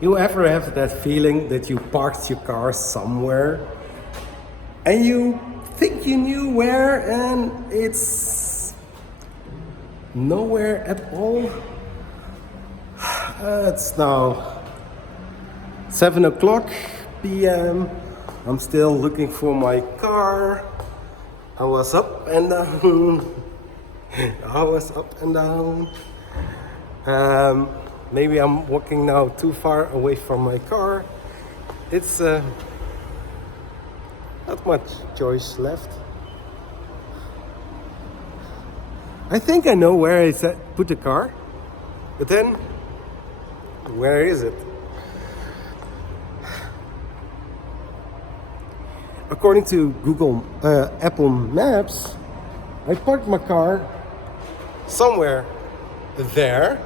You ever have that feeling that you parked your car somewhere and you think you knew where and it's nowhere at all? It's now 7 o'clock p.m. I'm still looking for my car. I was up and down. I was up and down. Maybe I'm walking now too far away from my car. It's not much choice left. I think I know where I put the car, but then where is it? According to Apple Maps, I parked my car somewhere there.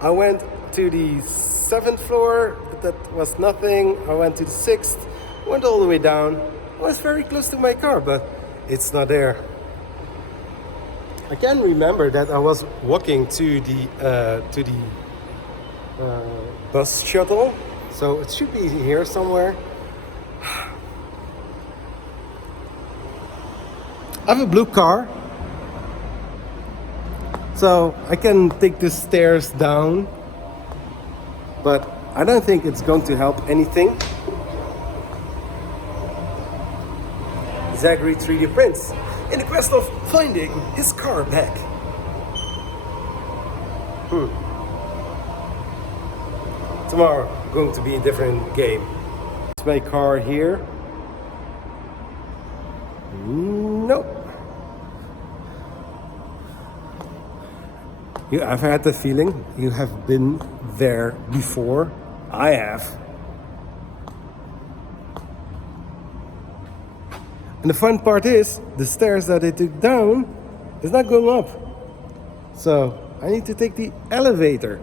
I went to the 7th floor, but that was nothing. I went to the 6th, went all the way down. I was very close to my car, but it's not there. I can remember that I was walking to the bus shuttle, so it should be here somewhere. I have a blue car, so I can take the stairs down, but I don't think it's going to help anything. Zachary 3D prints in the quest of finding his car back. Tomorrow going to be a different game. Is my car here? Nope. I've had the feeling you have been there before. I have. And the fun part is, the stairs that I took down is not going up. So I need to take the elevator.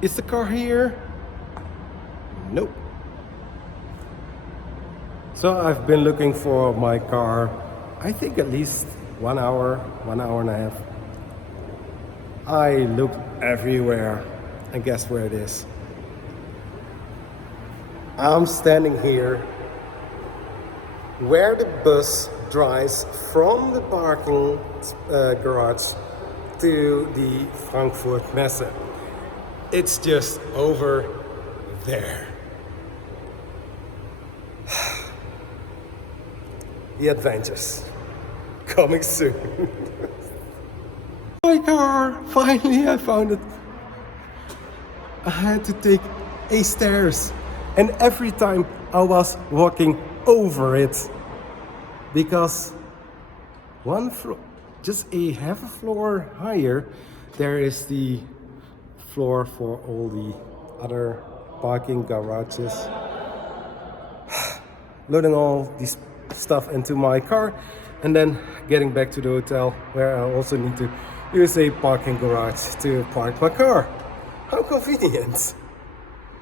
Is the car here? Nope. So I've been looking for my car, I think at least 1 hour, 1 hour and a half. I looked everywhere, and guess where it is? I'm standing here where the bus drives from the parking garage to the Frankfurt Messe. It's just over there. The adventures coming soon. My car, finally I found it. I had to take a stairs, and every time I was walking over it, because one floor, just a half a floor higher, there is the floor for all the other parking garages. Loading all these stuff into my car and then getting back to the hotel, where I also need to use a parking garage to park my car. How convenient!